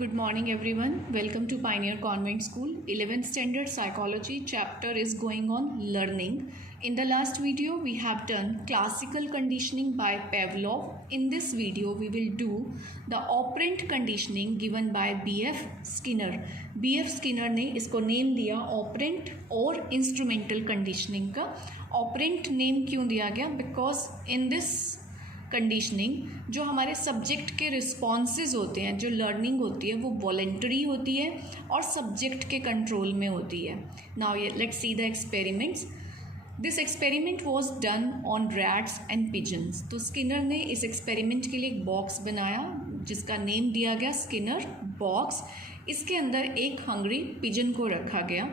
Good morning, everyone. Welcome to Pioneer Convent School. 11th Standard Psychology chapter is going on learning. In the last video, we have done classical conditioning by Pavlov. In this video, we will do the operant conditioning given by B.F. Skinner. B.F. Skinner ने इसको name दिया operant और instrumental conditioning का. Operant name क्यों दिया गया? Because in this conditioning जो हमारे सब्जेक्ट के रिस्पॉन्सेज होते हैं, जो लर्निंग होती है वो वॉलेंटरी होती है और सब्जेक्ट के कंट्रोल में होती है. Now let's see the experiments. This experiment was done on rats and pigeons. तो स्किनर ने इस एक्सपेरिमेंट के लिए एक बॉक्स बनाया जिसका नेम दिया गया स्किनर बॉक्स. इसके अंदर एक हंग्री पिजन को रखा गया.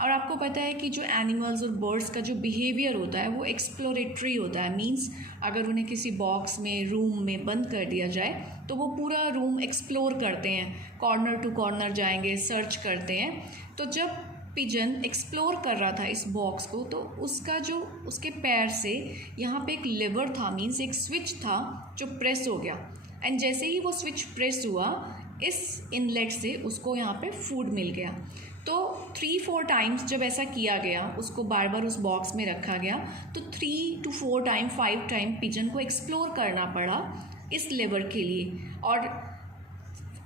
और आपको पता है कि जो एनिमल्स और बर्ड्स का जो बिहेवियर होता है वो एक्सप्लोरेटरी होता है. मीन्स अगर उन्हें किसी बॉक्स में रूम में बंद कर दिया जाए तो वो पूरा रूम एक्सप्लोर करते हैं, कॉर्नर टू कॉर्नर जाएंगे, सर्च करते हैं. तो जब पिजन एक्सप्लोर कर रहा था इस बॉक्स को तो उसका जो उसके पैर से यहाँ पे एक लेवर था, मीन्स एक स्विच था जो प्रेस हो गया. एंड जैसे ही वो स्विच प्रेस हुआ इस इनलेट से उसको यहाँ पे फूड मिल गया. तो 3-4 टाइम्स जब ऐसा किया गया, उसको बार बार उस बॉक्स में रखा गया, तो 3 to 4 टाइम 5 टाइम पिजन को एक्सप्लोर करना पड़ा इस लेवर के लिए. और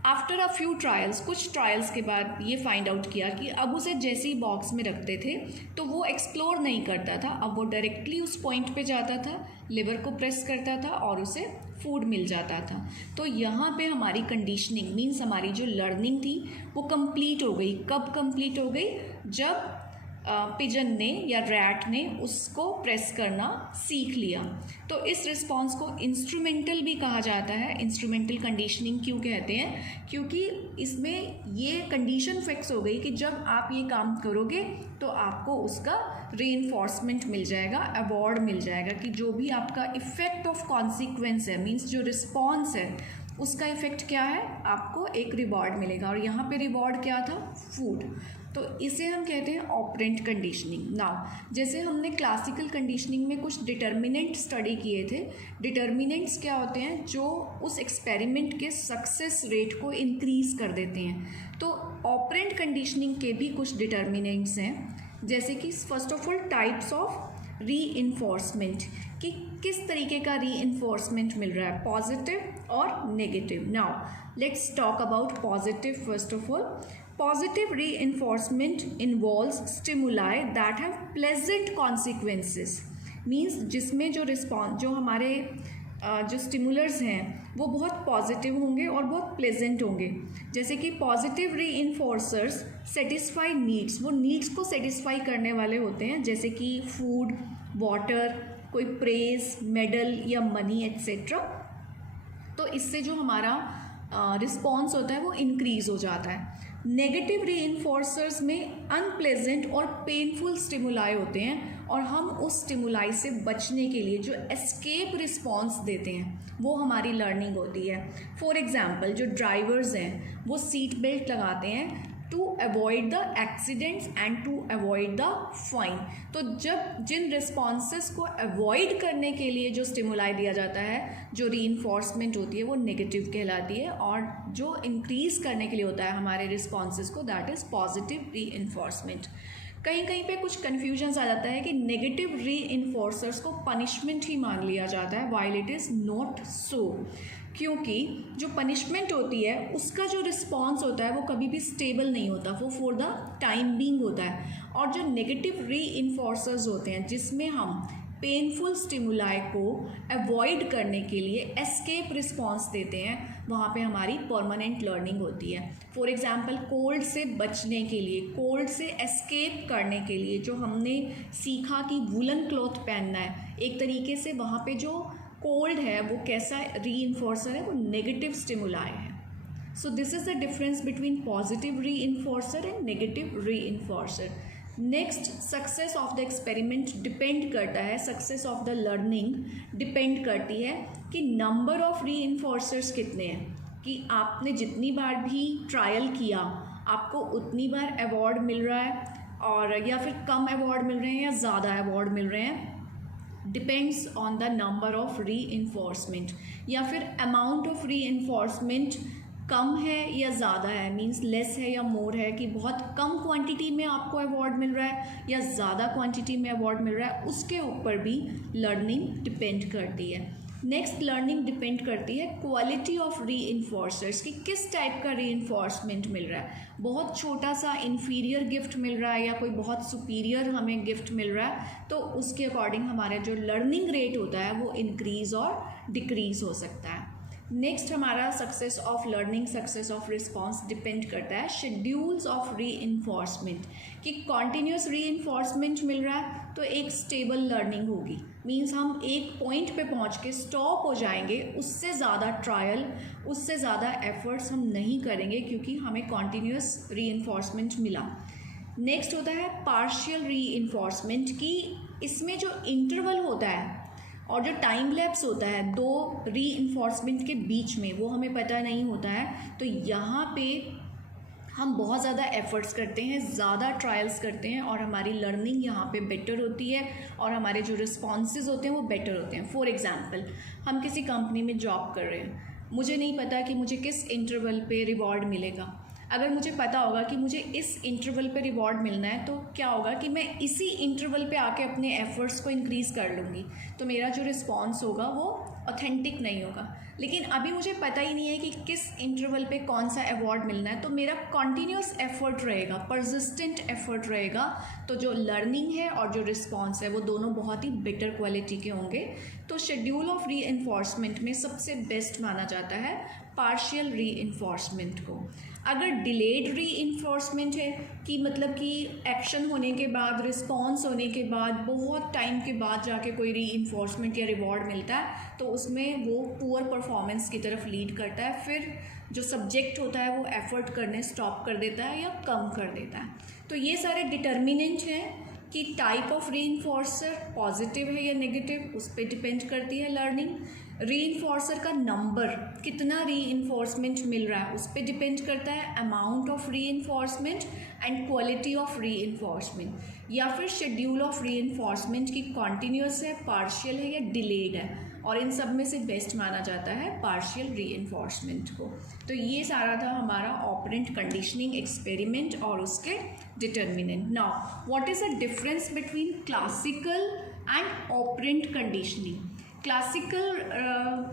आफ्टर अ फ्यू ट्रायल्स, कुछ ट्रायल्स के बाद ये फाइंड आउट किया कि अब उसे जैसे ही बॉक्स में रखते थे तो वो एक्सप्लोर नहीं करता था. अब वो डायरेक्टली उस पॉइंट पे जाता था, लेवर को प्रेस करता था और उसे फूड मिल जाता था. तो यहाँ पे हमारी कंडीशनिंग मीन्स हमारी जो लर्निंग थी वो कंप्लीट हो गई. कब कंप्लीट हो गई? जब पिजन ने या रैट ने उसको प्रेस करना सीख लिया. तो इस रिस्पॉन्स को इंस्ट्रूमेंटल भी कहा जाता है. इंस्ट्रूमेंटल कंडीशनिंग क्यों कहते हैं? क्योंकि इसमें ये कंडीशन फिक्स हो गई कि जब आप ये काम करोगे तो आपको उसका रीइंफोर्समेंट मिल जाएगा, अवार्ड मिल जाएगा कि जो भी आपका इफ़ेक्ट ऑफ कॉन्सिक्वेंस है, मीन्स जो रिस्पॉन्स है उसका इफ़ेक्ट क्या है, आपको एक रिवॉर्ड मिलेगा. और यहाँ पे रिवॉर्ड क्या था? फूड. तो इसे हम कहते हैं ऑपरेंट कंडीशनिंग. नाउ जैसे हमने क्लासिकल कंडीशनिंग में कुछ डिटर्मिनेंट स्टडी किए थे. डिटर्मिनेंट्स क्या होते हैं? जो उस एक्सपेरिमेंट के सक्सेस रेट को इंक्रीज़ कर देते हैं. तो ऑपरेंट कंडीशनिंग के भी कुछ डिटर्मिनेंट्स हैं, जैसे कि first of all types of reinforcement, कि किस तरीके का री-इन्फोर्समेंट मिल रहा है, पॉजिटिव और negative. Now let's talk about positive first of all. Positive reinforcement involves stimuli that have pleasant consequences. Means जिसमें जो हमारे जो स्टिमुलर्स हैं वो बहुत पॉजिटिव होंगे और बहुत प्लेजेंट होंगे. जैसे कि पॉजिटिव रीइंफोर्सर्स सेटिस्फाई नीड्स, वो नीड्स को सेटिस्फाई करने वाले होते हैं, जैसे कि फूड, वाटर, कोई प्रेज, मेडल या मनी एट्सेट्रा. तो इससे जो हमारा रिस्पॉन्स होता है वो इंक्रीज़ हो जाता है. नेगेटिव रीइंफोर्सर्स में अनप्लेजेंट और पेनफुल स्टिमुलाई होते हैं और हम उस स्टिमुलाई से बचने के लिए जो एस्केप रिस्पॉन्स देते हैं वो हमारी लर्निंग होती है. फॉर एग्जांपल जो ड्राइवर्स हैं वो सीट बेल्ट लगाते हैं to avoid the accidents and to avoid the fine. तो जब जिन रिस्पॉन्सेस को अवॉइड करने के लिए जो स्टिमुलाई दिया जाता है, जो रीइंफोर्समेंट होती है वो नेगेटिव कहलाती है, और जो इंक्रीज़ करने के लिए होता है हमारे रिस्पॉन्सेस को, दैट इज़ पॉजिटिव रीइंफोर्समेंट. कहीं कहीं पे कुछ कन्फ्यूजन्स आ जाता है कि नेगेटिव रीइंफोर्सर्स को पनिशमेंट ही मान लिया जाता है, while it is not so. क्योंकि जो पनिशमेंट होती है उसका जो रिस्पॉन्स होता है वो कभी भी स्टेबल नहीं होता, वो फॉर द टाइम बीइंग होता है. और जो नेगेटिव रीइंफोर्सर्स होते हैं जिसमें हम पेनफुल स्टिमुलाई को अवॉइड करने के लिए एस्केप रिस्पॉन्स देते हैं, वहाँ पे हमारी परमानेंट लर्निंग होती है. फॉर एग्जांपल कोल्ड से बचने के लिए, कोल्ड से एस्केप करने के लिए जो हमने सीखा कि वुलन क्लॉथ पहनना है, एक तरीके से वहाँ पे जो कोल्ड है वो कैसा रीइंफोर्सर है, वो नेगेटिव स्टिमुलाई है. So this is the difference between positive reinforcer and negative reinforcer. Next, success of the experiment depend करता है, success of the learning depend करती है कि नंबर ऑफ रीइंफोर्सर्स कितने हैं, कि आपने जितनी बार भी ट्रायल किया आपको उतनी बार अवार्ड मिल रहा है और या फिर कम अवार्ड मिल रहे हैं या ज़्यादा अवार्ड मिल रहे हैं. Depends on the number of reinforcement, या फिर अमाउंट ऑफ रीइंफोर्समेंट कम है या ज़्यादा है, मीन्स लेस है या मोर है, कि बहुत कम क्वांटिटी में आपको अवार्ड मिल रहा है या ज़्यादा क्वांटिटी में अवार्ड मिल रहा है, उसके ऊपर भी लर्निंग डिपेंड करती है। नेक्स्ट, लर्निंग डिपेंड करती है क्वालिटी ऑफ री इन्फोर्सर्स, कि किस टाइप का री इन्फोर्समेंट मिल रहा है। बहुत छोटा सा इन्फीरियर गिफ्ट मिल रहा है या कोई बहुत सुपीरियर हमें गिफ्ट मिल रहा है, तो उसके अकॉर्डिंग हमारा जो लर्निंग रेट होता है वो इंक्रीज़ और डिक्रीज़ हो सकता है। नेक्स्ट, हमारा success of learning, success of response depend करता है शेड्यूल्स ऑफ री इन्फोर्समेंट, कि कॉन्टीन्यूस री इन्फोर्समेंट मिल रहा है तो एक स्टेबल लर्निंग होगी, मीन्स हम एक पॉइंट पे पहुंच के स्टॉप हो जाएंगे, उससे ज़्यादा ट्रायल, उससे ज़्यादा एफर्ट्स हम नहीं करेंगे क्योंकि हमें कॉन्टीन्यूस री इन्फोर्समेंट मिला। नेक्स्ट होता है पार्शियल री इन्फोर्समेंट, कि इसमें जो इंटरवल होता है और जो टाइम लैप्स होता है दो री इन्फोर्समेंट के बीच में, वो हमें पता नहीं होता है। तो यहाँ पे हम बहुत ज़्यादा एफर्ट्स करते हैं, ज़्यादा ट्रायल्स करते हैं और हमारी लर्निंग यहाँ पे बेटर होती है और हमारे जो रिस्पॉन्सेज होते हैं वो बेटर होते हैं। फॉर एग्ज़ाम्पल, हम किसी कंपनी में जॉब कर रहे हैं, मुझे नहीं पता कि मुझे किस इंटरवल पे रिवॉर्ड मिलेगा। अगर मुझे पता होगा कि मुझे इस इंटरवल पे रिवॉर्ड मिलना है, तो क्या होगा कि मैं इसी इंटरवल पे आके अपने एफर्ट्स को इंक्रीज़ कर लूँगी, तो मेरा जो रिस्पॉन्स होगा वो ऑथेंटिक नहीं होगा। लेकिन अभी मुझे पता ही नहीं है कि किस इंटरवल पे कौन सा अवार्ड मिलना है, तो मेरा कॉन्टीन्यूस एफर्ट रहेगा, परसिस्टेंट एफर्ट रहेगा, तो जो लर्निंग है और जो रिस्पॉन्स है वो दोनों बहुत ही बेटर क्वालिटी के होंगे। तो शेड्यूल ऑफ री इन्फोर्समेंट में सबसे बेस्ट माना जाता है पार्शियल री इन्फोर्समेंट को। अगर डिलेड री इन्फोर्समेंट है, कि मतलब कि एक्शन होने के बाद, रिस्पॉन्स होने के बाद बहुत टाइम के बाद जाके कोई री इन्फोर्समेंट या रिवॉर्ड मिलता है, तो उसमें वो पुअर परफॉर्मेंस की तरफ लीड करता है। फिर जो सब्जेक्ट होता है वो एफर्ट करने स्टॉप कर देता है या कम कर देता है। तो ये सारे डिटर्मिनेंट हैं कि टाइप ऑफ री इन्फोर्सर पॉजिटिव है या नेगेटिव, उस पर डिपेंड करती है लर्निंग। री इन्फोर्सर का नंबर, कितना री इन्फोर्समेंट मिल रहा है, उस पर डिपेंड करता है अमाउंट ऑफ री इन्फोर्समेंट एंड क्वालिटी ऑफ री इन्फोर्समेंट। या फिर शेड्यूल ऑफ री इन्फोर्समेंट की कॉन्टीन्यूस है, पार्शियल है या डिलेड है, और इन सब में से बेस्ट माना जाता है पार्शियल री इन्फोर्समेंट को। तो ये सारा था हमारा ऑपरेंट कंडीशनिंग एक्सपेरिमेंट और उसके determinant. Now what is the difference between classical and operant conditioning? Classical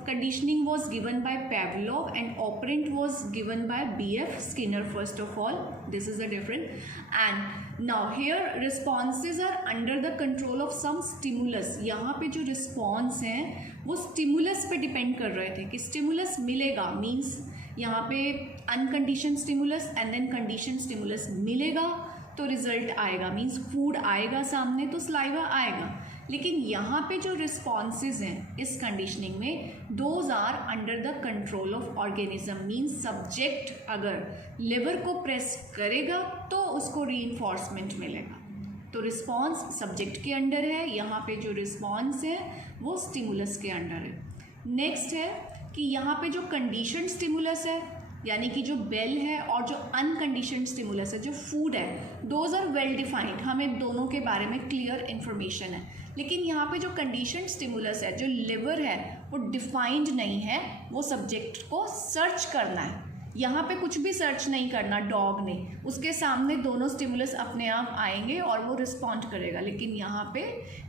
conditioning was given by Pavlov and operant was given by B.F. Skinner. First of all, this is the difference. And now here responses are under the control of some stimulus. यहाँ पे जो response हैं वो stimulus पे depend कर रहे थे कि stimulus मिलेगा, means यहाँ पे unconditioned stimulus and then conditioned stimulus मिलेगा तो result आएगा, means food आएगा सामने तो saliva आएगा। लेकिन यहाँ पे जो रिस्पॉन्सेज हैं इस कंडीशनिंग में, those are under the control of organism, means subject अगर लिवर को प्रेस करेगा तो उसको रीइंफोर्समेंट मिलेगा। तो रिस्पॉन्स सब्जेक्ट के अंडर है, यहाँ पे जो रिस्पॉन्स है वो स्टिमुलस के अंडर है। नेक्स्ट है कि यहाँ पे जो कंडीशन स्टिमुलस है, यानी कि जो बेल है, और जो अनकंडीशनड स्टिमुलस है, जो फूड है, दोज आर वेल डिफाइंड, हमें दोनों के बारे में क्लियर इन्फॉर्मेशन है। लेकिन यहाँ पे जो कंडीशनड स्टिमुलस है, जो लिवर है, वो डिफाइंड नहीं है, वो सब्जेक्ट को सर्च करना है। यहाँ पे कुछ भी सर्च नहीं करना डॉग ने, उसके सामने दोनों स्टिमुलस अपने आप आएंगे और वो रिस्पॉन्ड करेगा। लेकिन यहाँ पे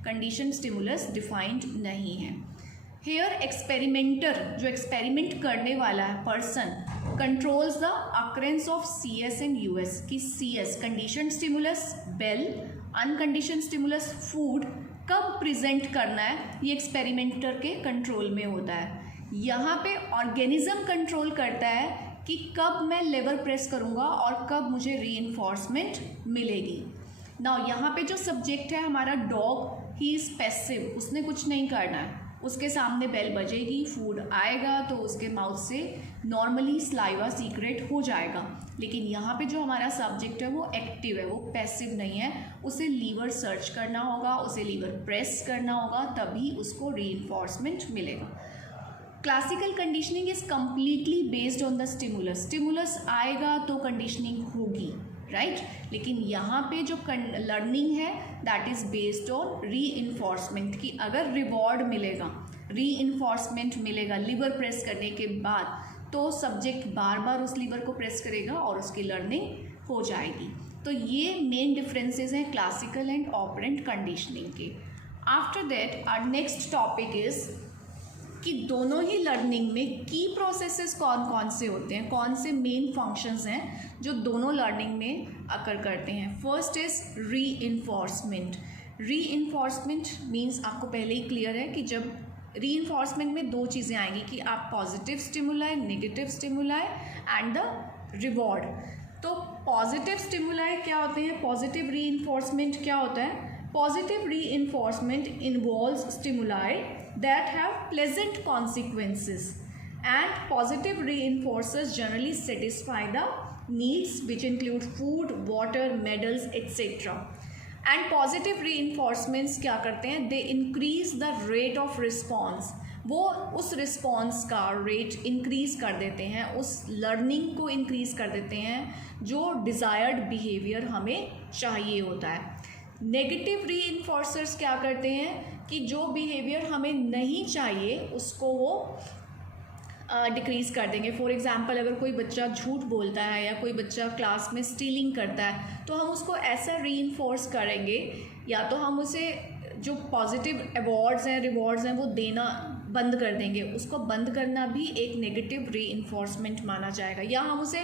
कंडीशन स्टिमुलस डिफाइंड नहीं है। हेयर एक्सपेरिमेंटर, जो एक्सपेरिमेंट करने वाला है person, controls the occurrence of CS and US, की CS condition stimulus bell, uncondition stimulus food कब प्रेजेंट करना है, ये एक्सपेरिमेंटर के कंट्रोल में होता है। यहाँ पे ऑर्गेनिज्म कंट्रोल करता है कि कब मैं लेवर प्रेस करूँगा और कब मुझे रीइंफोर्समेंट मिलेगी। नाउ यहाँ पे जो सब्जेक्ट है हमारा डॉग, ही इज़ पैसिव, उसने कुछ नहीं करना है, उसके सामने बेल बजेगी, फूड आएगा तो उसके माउथ से नॉर्मली स्लाइवा सीक्रेट हो जाएगा। लेकिन यहाँ पे जो हमारा सब्जेक्ट है वो एक्टिव है, वो पैसिव नहीं है, उसे लीवर सर्च करना होगा, उसे लीवर प्रेस करना होगा, तभी उसको रीइंफोर्समेंट मिलेगा। Classical conditioning is completely based on the stimulus, stimulus आएगा तो कंडीशनिंग होगी, राइट। लेकिन यहाँ पे जो लर्निंग है that is based on reinforcement, की अगर रिवॉर्ड मिलेगा, रीइंफोर्समेंट मिलेगा लिवर प्रेस करने के बाद, तो सब्जेक्ट बार बार उस लीवर को प्रेस करेगा और उसकी लर्निंग हो जाएगी। तो ये मेन डिफरेंसेस हैं क्लासिकल एंड ऑपरेंट कंडीशनिंग के। After that our next topic is कि दोनों ही लर्निंग में की प्रोसेसेस कौन कौन से होते हैं, कौन से मेन फंक्शंस हैं जो दोनों लर्निंग में अकर करते हैं। First is reinforcement. Reinforcement means आपको पहले ही क्लियर है कि जब री-इन्फोर्समेंट में दो चीज़ें आएंगी कि आप positive stimuli, negative stimuli and the reward. तो पॉजिटिव स्टिमुलाई क्या होते हैं, पॉजिटिव री-इन्फोर्समेंट क्या होता है? Positive reinforcement involves stimuli that have pleasant consequences, and positive reinforcers generally satisfy the needs which include food, water, medals, etc. and positive reinforcements क्या करते हैं? they increase the rate of response। वो उस response का rate increase कर देते हैं, उस लर्निंग को इंक्रीज़ कर देते हैं जो डिज़ायर्ड बिहेवियर हमें चाहिए होता है। नेगेटिव री-इन्फोर्सर्स क्या करते हैं कि जो बिहेवियर हमें नहीं चाहिए उसको वो डिक्रीज़ कर देंगे। फॉर एग्ज़ाम्पल, अगर कोई बच्चा झूठ बोलता है या कोई बच्चा क्लास में स्टीलिंग करता है तो हम उसको ऐसा री-इन्फोर्स करेंगे, या तो हम उसे जो पॉजिटिव अवार्ड्स हैं, रिवॉर्ड्स हैं, वो देना बंद कर देंगे। उसको बंद करना भी एक नेगेटिव री-इन्फोर्समेंट माना जाएगा, या हम उसे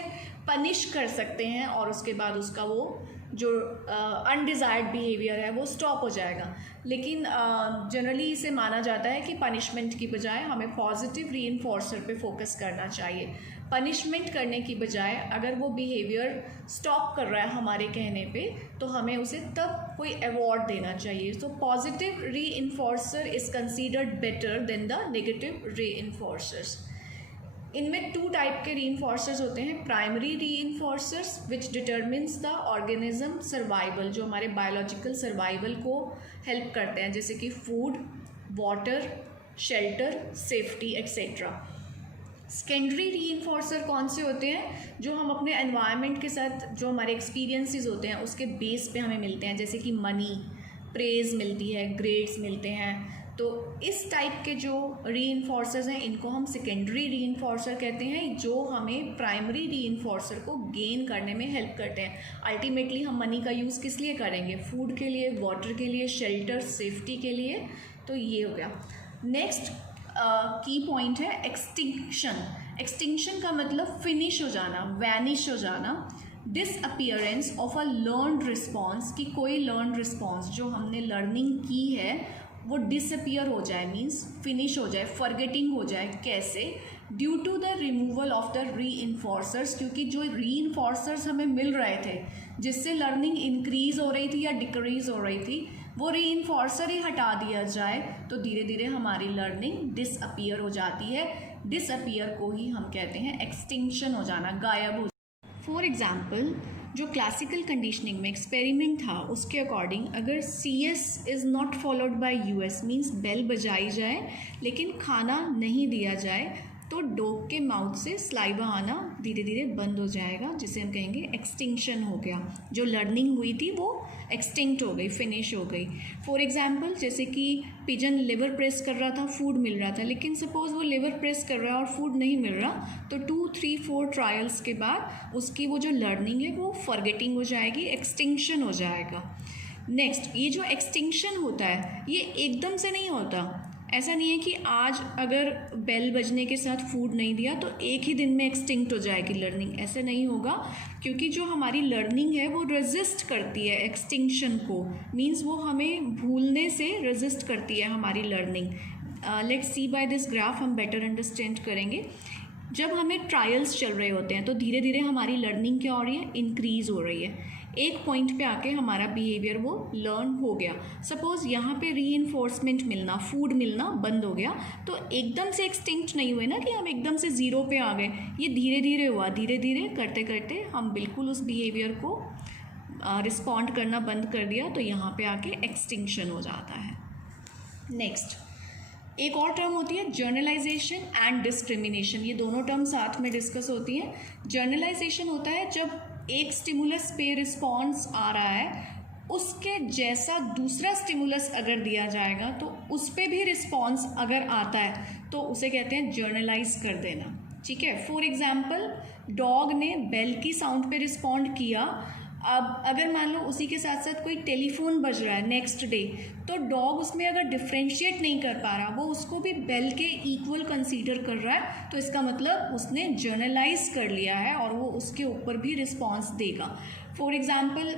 पनिश कर सकते हैं और उसके बाद उसका वो जो अनडिज़ायर्ड बिहेवियर है वो स्टॉप हो जाएगा। लेकिन जनरली इसे माना जाता है कि पनिशमेंट की बजाय हमें पॉजिटिव री-इन्फोर्सर पे फोकस करना चाहिए। पनिशमेंट करने की बजाय अगर वो बिहेवियर स्टॉप कर रहा है हमारे कहने पे, तो हमें उसे तब कोई अवार्ड देना चाहिए। So positive reinforcer is considered better than the negative reinforcers. इनमें टू टाइप के री-इन्फोर्सर्स होते हैं। Primary reinforcers which determines the organism survival, जो हमारे बायोलॉजिकल सर्वाइवल को हेल्प करते हैं, जैसे कि food, water, shelter, safety etcetera. Secondary reinforcer कौन से होते हैं? जो हम अपने एनवायरनमेंट के साथ जो हमारे एक्सपीरियंसेस होते हैं उसके बेस पे हमें मिलते हैं, जैसे कि मनी, प्रेज मिलती है, ग्रेड्स मिलते हैं। तो इस टाइप के जो री-इन्फोर्सर्स हैं इनको हम सेकेंडरी री-इन्फोर्सर कहते हैं, जो हमें प्राइमरी री-इन्फोर्सर को गेन करने में हेल्प करते हैं। अल्टीमेटली हम मनी का यूज़ किस लिए करेंगे? फूड के लिए, वाटर के लिए, शेल्टर, सेफ्टी के लिए। तो ये हो गया। नेक्स्ट की पॉइंट है एक्सटिंक्शन। एक्सटिंक्शन का मतलब फिनिश हो जाना, वैनिश हो जाना। Disappearance of a learned response, कि कोई लर्नड रिस्पॉन्स जो हमने लर्निंग की है वो डिसअपियर हो जाए, मीन्स फिनिश हो जाए, फॉरगेटिंग हो जाए। कैसे? Due to the removal of the reinforcers, क्योंकि जो री-इन्फोर्सर्स हमें मिल रहे थे जिससे लर्निंग इंक्रीज़ हो रही थी या डिक्रीज़ हो रही थी, वो री-इन्फोर्सर ही हटा दिया जाए तो धीरे धीरे हमारी लर्निंग डिसअपियर हो जाती है। डिसअपियर को ही हम कहते हैं एक्सटिंक्शन हो जाना, गायब हो। फॉर एग्ज़ाम्पल, जो क्लासिकल कंडीशनिंग में एक्सपेरिमेंट था उसके अकॉर्डिंग अगर CS is not followed by US, means bell बजाई जाए लेकिन खाना नहीं दिया जाए, तो डॉग के माउथ से स्लाइवा आना धीरे धीरे बंद हो जाएगा, जिसे हम कहेंगे एक्सटिंक्शन हो गया। जो लर्निंग हुई थी वो एक्सटिंक्ट हो गई, फिनिश हो गई। फॉर एग्जांपल, जैसे कि पिजन लिवर प्रेस कर रहा था, फूड मिल रहा था, लेकिन सपोज़ वो लिवर प्रेस कर रहा है और फूड नहीं मिल रहा, तो 2, 3, 4 ट्रायल्स के बाद उसकी वो जो लर्निंग है वो फॉरगेटिंग हो जाएगी, एक्सटिंक्शन हो जाएगा। नेक्स्ट, ये जो एक्सटिंक्शन होता है ये एकदम से नहीं होता। ऐसा नहीं है कि आज अगर बेल बजने के साथ फूड नहीं दिया तो एक ही दिन में एक्सटिंक्ट हो जाएगी लर्निंग, ऐसे नहीं होगा। क्योंकि जो हमारी लर्निंग है वो रेजिस्ट करती है एक्सटिंक्शन को, मींस वो हमें भूलने से रेजिस्ट करती है हमारी learning. Let's see by this graph हम बेटर अंडरस्टैंड करेंगे। जब हमें ट्रायल्स चल रहे होते हैं तो धीरे धीरे हमारी लर्निंग क्या हो रही है? इंक्रीज़ हो रही है। एक पॉइंट पे आके हमारा बिहेवियर वो लर्न हो गया। सपोज़ यहाँ पे रीइंफोर्समेंट मिलना, फूड मिलना बंद हो गया, तो एकदम से एक्सटिंक्ट नहीं हुए ना कि हम एकदम से ज़ीरो पे आ गए। ये धीरे धीरे हुआ, धीरे धीरे करते करते हम बिल्कुल उस बिहेवियर को रिस्पॉन्ड करना बंद कर दिया, तो यहाँ पे आके एक्सटिंक्शन हो जाता है। नेक्स्ट, एक और टर्म होती है जर्नलाइजेशन एंड डिस्क्रिमिनेशन। ये दोनों टर्म साथ में डिस्कस होती हैं। जर्नलाइजेशन होता है जब एक स्टिमुलस पे रिस्पॉन्स आ रहा है, उसके जैसा दूसरा स्टिमुलस अगर दिया जाएगा तो उस पर भी रिस्पॉन्स अगर आता है तो उसे कहते हैं जर्नलाइज कर देना। ठीक है। फॉर एग्जाम्पल डॉग ने बेल की साउंड पे रिस्पॉन्ड किया। अब अगर मान लो उसी के साथ साथ कोई टेलीफोन बज रहा है नेक्स्ट डे, तो डॉग उसमें अगर डिफ्रेंशिएट नहीं कर पा रहा, वो उसको भी बेल के इक्वल कंसीडर कर रहा है, तो इसका मतलब उसने जर्नलाइज कर लिया है और वो उसके ऊपर भी रिस्पॉन्स देगा। फॉर एग्ज़ाम्पल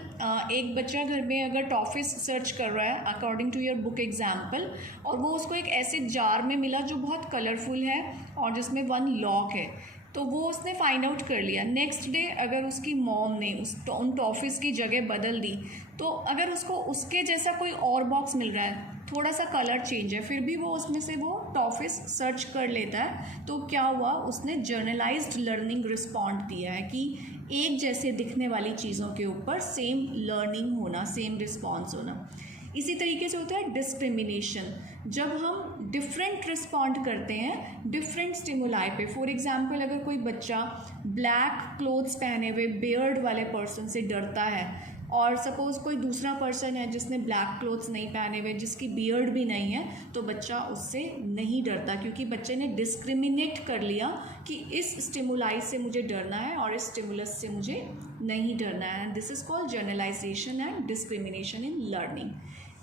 एक बच्चा घर में अगर टॉफिस सर्च कर रहा है according to your book example, और वो उसको एक ऐसे जार में मिला जो बहुत कलरफुल है और जिसमें 1 लॉक है, तो वो उसने फाइंड आउट कर लिया। नेक्स्ट डे अगर उसकी मॉम ने उन टॉफिस की जगह बदल दी, तो अगर उसको उसके जैसा कोई और बॉक्स मिल रहा है, थोड़ा सा कलर चेंज है, फिर भी वो उसमें से वो टॉफिस सर्च कर लेता है, तो क्या हुआ, उसने जर्नलाइज्ड लर्निंग रिस्पॉन्ड दिया है कि एक जैसे दिखने वाली चीज़ों के ऊपर सेम लर्निंग होना, सेम रिस्पॉन्स होना। इसी तरीके से होता है डिस्क्रिमिनेशन, जब हम डिफरेंट रिस्पॉन्ड करते हैं डिफरेंट स्टिमुलाई पे। फॉर एग्जांपल अगर कोई बच्चा ब्लैक क्लोथ्स पहने हुए बियर्ड वाले पर्सन से डरता है, और सपोज़ कोई दूसरा पर्सन है जिसने ब्लैक क्लोथ्स नहीं पहने हुए, जिसकी बियर्ड भी नहीं है, तो बच्चा उससे नहीं डरता, क्योंकि बच्चे ने डिस्क्रिमिनेट कर लिया कि इस स्टिमुलाई से मुझे डरना है और इस स्टिमुलस से मुझे नहीं डरना है। This is called generalization and discrimination in learning.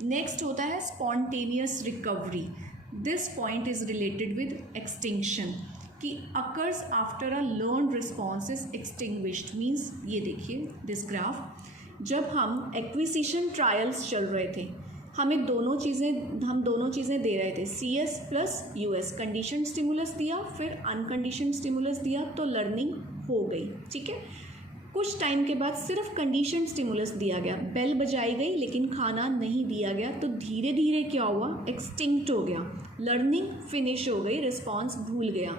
Next होता है spontaneous recovery. This point is related with extinction, कि occurs after a learn response is extinguished. Means ये देखिए दिस ग्राफ, जब हम एक्विजिशन ट्रायल्स चल रहे थे, हम दोनों चीज़ें दे रहे थे, CS plus US, condition stimulus दिया फिर अनकंडीशन स्टिमुलस दिया, तो लर्निंग हो गई। ठीक है, कुछ टाइम के बाद सिर्फ कंडीशन स्टिमुलस दिया गया, बेल बजाई गई लेकिन खाना नहीं दिया गया, तो धीरे धीरे क्या हुआ, एक्सटिंक्ट हो गया, लर्निंग फिनिश हो गई, रिस्पॉन्स भूल गया।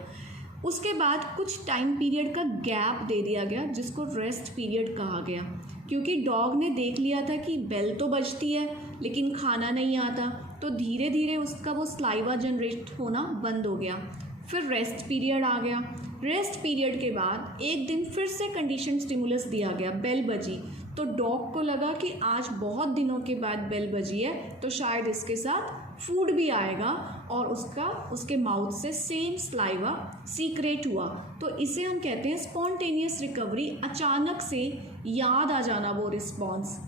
उसके बाद कुछ टाइम पीरियड का गैप दे दिया गया जिसको रेस्ट पीरियड कहा गया, क्योंकि डॉग ने देख लिया था कि बेल तो बजती है लेकिन खाना नहीं आता, तो धीरे धीरे उसका वो स्लाइवा जनरेट होना बंद हो गया। फिर रेस्ट पीरियड आ गया। रेस्ट पीरियड के बाद एक दिन फिर से कंडीशन स्टिमुलस दिया गया, बेल बजी, तो डॉग को लगा कि आज बहुत दिनों के बाद बेल बजी है, तो शायद इसके साथ फूड भी आएगा, और उसके माउथ से सेम स्लाइवा सीक्रेट हुआ। तो इसे हम कहते हैं स्पॉन्टेनियस रिकवरी, अचानक से याद आ जाना वो response.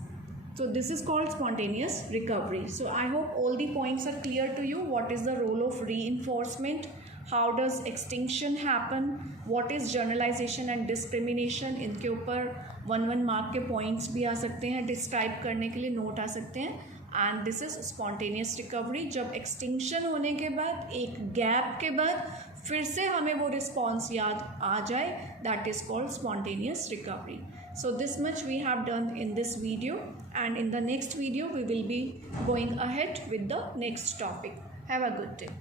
So this is called spontaneous recovery. So I hope all the points are clear to you. What is the role of reinforcement? How does extinction happen? What is generalization and discrimination? इनके ऊपर 1 mark के points भी आ सकते हैं, describe करने के लिए note आ सकते हैं। And this is spontaneous recovery, जब एक्सटिंक्शन होने के बाद एक गैप के बाद फिर से हमें वो रिस्पॉन्स याद आ जाए, that is called spontaneous recovery. So this much we have done in this video, and in the next video we will be going ahead with the next topic. Have a good day.